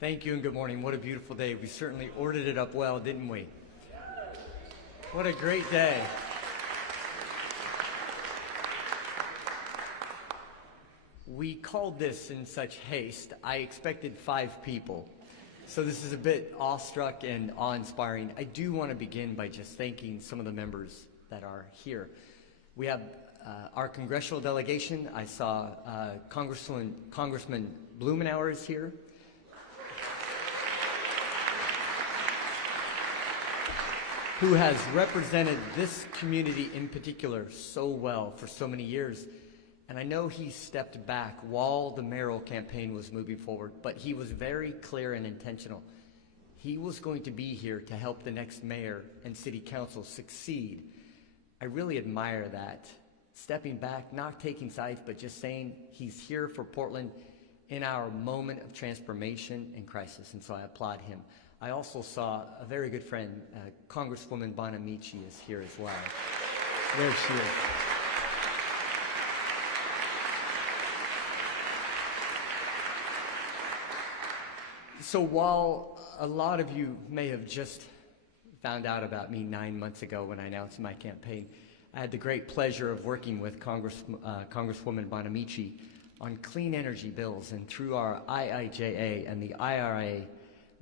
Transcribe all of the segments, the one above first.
Thank you and good morning. What a beautiful day. We certainly ordered it up well, didn't we? What a great day. We called this in such haste. I expected 5 people. So this is a bit awestruck and awe-inspiring. I do want to begin by just thanking some of the members that are here. We have our congressional delegation. I saw Congressman Blumenauer is here. Who has represented this community in particular so well for so many years. And I know he stepped back while the mayoral campaign was moving forward, but he was very clear and intentional. He was going to be here to help the next mayor and city council succeed. I really admire that. Stepping back, not taking sides, but just saying he's here for Portland in our moment of transformation and crisis, and so I applaud him. I also saw a very good friend, Congresswoman Bonamici is here as well. There she is. So while a lot of you may have just found out about me 9 months ago when I announced my campaign, I had the great pleasure of working with Congresswoman Bonamici on clean energy bills, and through our IIJA and the IRA,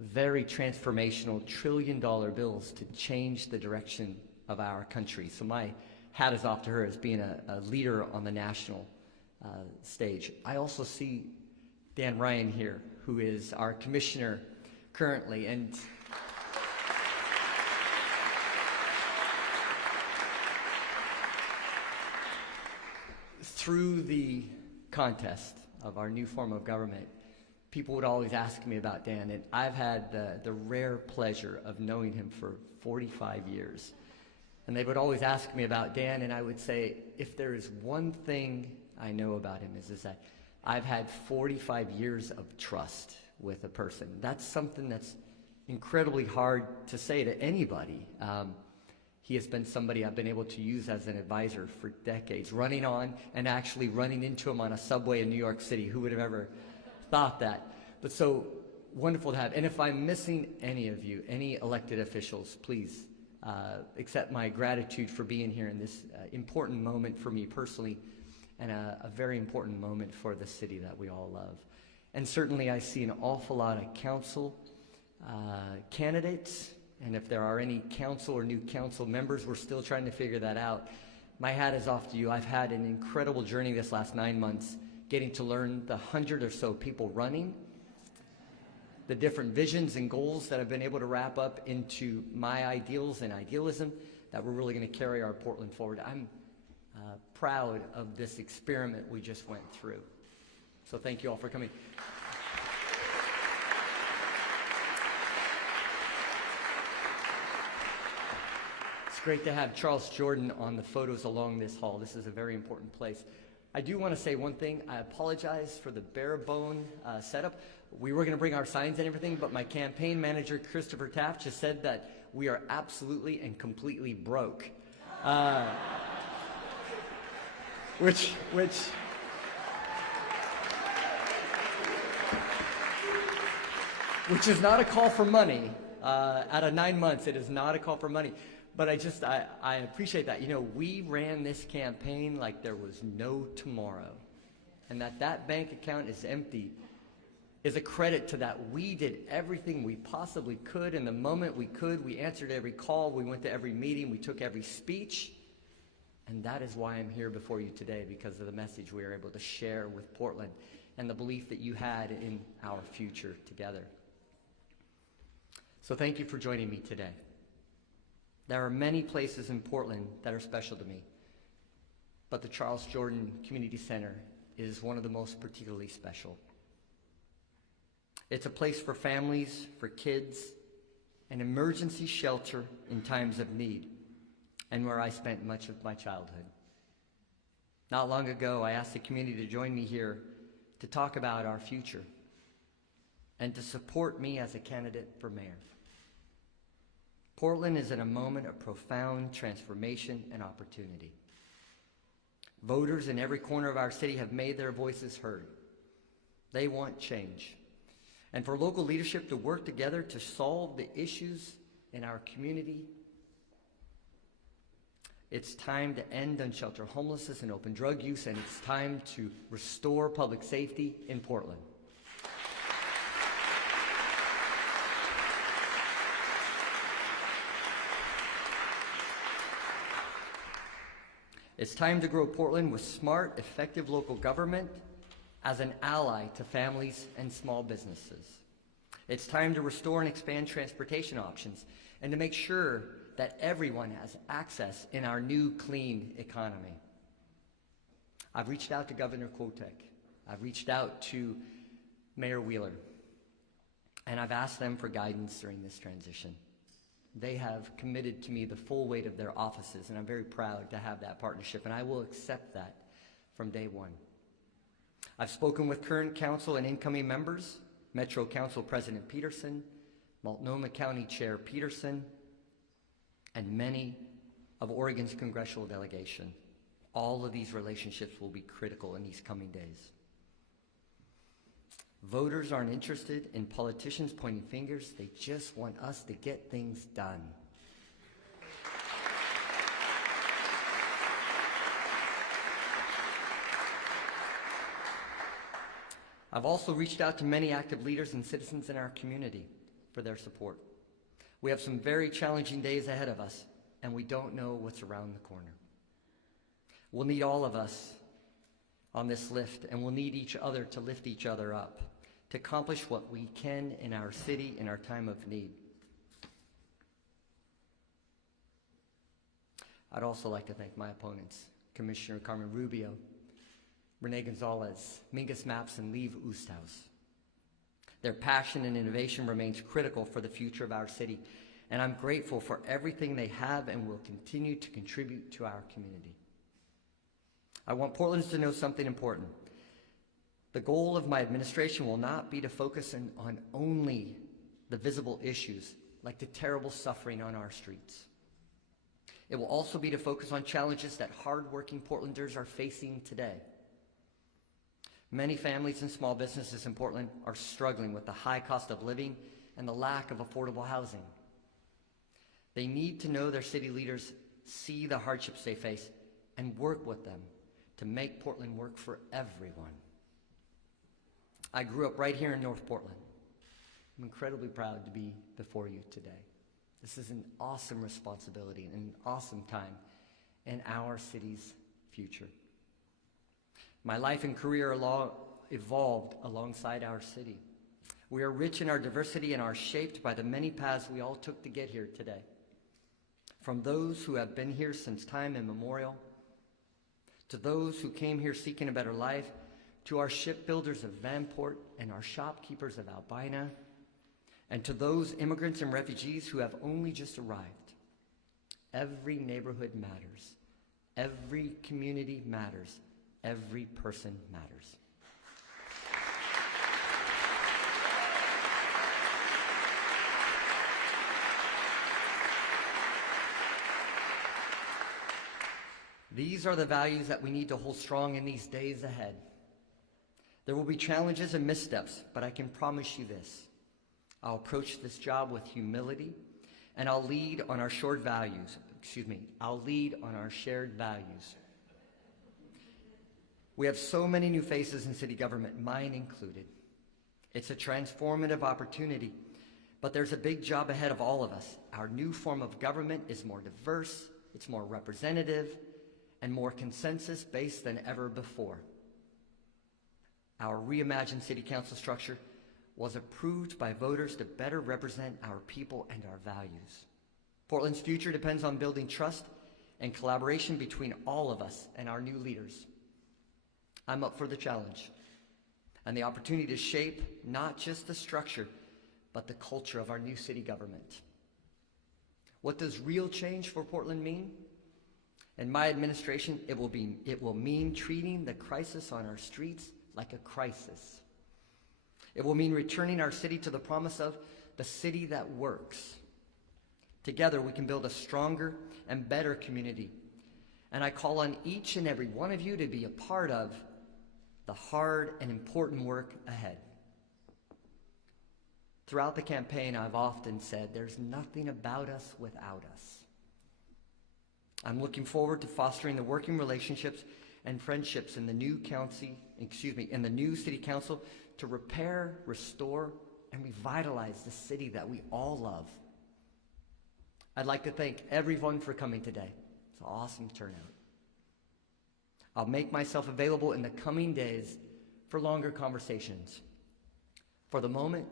very transformational trillion-dollar bills to change the direction of our country. So my hat is off to her as being a leader on the national stage. I also see Dan Ryan here, who is our commissioner currently, and through the contest of our new form of government, people would always ask me about Dan, and I've had the rare pleasure of knowing him for 45 years. And they would always ask me about Dan, and I would say, if there is one thing I know about him is that I've had 45 years of trust with a person. That's something that's incredibly hard to say to anybody. He has been somebody I've been able to use as an advisor for decades, running on and actually running into him on a subway in New York City. Who would have ever thought that? But so wonderful to have. And if I'm missing any of you, any elected officials, please accept my gratitude for being here in this important moment for me personally, and a very important moment for the city that we all love. And certainly I see an awful lot of council candidates, and if there are any council or new council members, we're still trying to figure that out. My hat is off to you. I've had an incredible journey this last 9 months, getting to learn the 100 or so people running, the different visions and goals that I've been able to wrap up into my ideals and idealism that we're really going to carry our Portland forward. I'm proud of this experiment we just went through. So thank you all for coming. It's great to have Charles Jordan on the photos along this hall. This is a very important place. I do want to say one thing. I apologize for the bare bone setup. We were going to bring our signs and everything, but my campaign manager, Christopher Taft, just said that we are absolutely and completely broke. Which is not a call for money. Out of 9 months, it is not a call for money. But I appreciate that. You know, we ran this campaign like there was no tomorrow. And that bank account is empty is a credit to that. We did everything we possibly could. And the moment we could, we answered every call. We went to every meeting. We took every speech. And that is why I'm here before you today, because of the message we were able to share with Portland and the belief that you had in our future together. So thank you for joining me today. There are many places in Portland that are special to me, but the Charles Jordan Community Center is one of the most particularly special. It's a place for families, for kids, an emergency shelter in times of need, and where I spent much of my childhood. Not long ago, I asked the community to join me here to talk about our future and to support me as a candidate for mayor. Portland is in a moment of profound transformation and opportunity. Voters in every corner of our city have made their voices heard. They want change. and for local leadership to work together to solve the issues in our community. It's time to end unsheltered homelessness and open drug use, and it's time to restore public safety in Portland. It's time to grow Portland with smart, effective local government as an ally to families and small businesses. It's time to restore and expand transportation options and to make sure that everyone has access in our new clean economy. I've reached out to Governor Kotek. I've reached out to Mayor Wheeler, and I've asked them for guidance during this transition. They have committed to me the full weight of their offices, and I'm very proud to have that partnership, and I will accept that from day one. I've spoken with current council and incoming members, Metro Council President Peterson, Multnomah County Chair Peterson, and many of Oregon's congressional delegation. All of these relationships will be critical in these coming days. Voters aren't interested in politicians pointing fingers. They just want us to get things done. I've also reached out to many active leaders and citizens in our community for their support. We have some very challenging days ahead of us, and we don't know what's around the corner. We'll need all of us on this lift, and we'll need each other to lift each other up, to accomplish what we can in our city in our time of need. I'd also like to thank my opponents, Commissioner Carmen Rubio, Renee Gonzalez, Mingus Maps, and Liev Oosthuis. Their passion and innovation remains critical for the future of our city, and I'm grateful for everything they have and will continue to contribute to our community. I want Portlanders to know something important. The goal of my administration will not be to focus on only the visible issues, like the terrible suffering on our streets. It will also be to focus on challenges that hardworking Portlanders are facing today. Many families and small businesses in Portland are struggling with the high cost of living and the lack of affordable housing. They need to know their city leaders see the hardships they face and work with them to make Portland work for everyone. I grew up right here in North Portland. I'm incredibly proud to be before you today. This is an awesome responsibility and an awesome time in our city's future. My life and career evolved alongside our city. We are rich in our diversity and are shaped by the many paths we all took to get here today. From those who have been here since time immemorial, to those who came here seeking a better life, to our shipbuilders of Vanport and our shopkeepers of Albina, and to those immigrants and refugees who have only just arrived. Every neighborhood matters. Every community matters. Every person matters. These are the values that we need to hold strong in these days ahead. There will be challenges and missteps, but I can promise you this. I'll approach this job with humility, and I'll lead on our shared values. I'll lead on our shared values. We have so many new faces in city government, mine included. It's a transformative opportunity, but there's a big job ahead of all of us. Our new form of government is more diverse, it's more representative, and more consensus-based than ever before. Our reimagined city council structure was approved by voters to better represent our people and our values. Portland's future depends on building trust and collaboration between all of us and our new leaders. I'm up for the challenge and the opportunity to shape not just the structure, but the culture of our new city government. What does real change for Portland mean? In my administration, it will mean treating the crisis on our streets like a crisis. It will mean returning our city to the promise of the city that works. Together, we can build a stronger and better community. And I call on each and every one of you to be a part of the hard and important work ahead. Throughout the campaign, I've often said, there's nothing about us without us. I'm looking forward to fostering the working relationships and friendships in the new in the new city council to repair, restore, and revitalize the city that we all love. I'd like to thank everyone for coming today. It's an awesome turnout. I'll make myself available in the coming days for longer conversations. For the moment,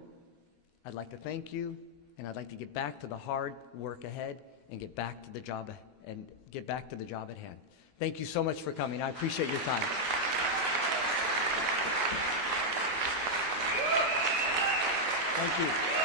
I'd like to thank you, and I'd like to get back to the hard work ahead and get back to the job at hand. Thank you so much for coming. I appreciate your time. Thank you.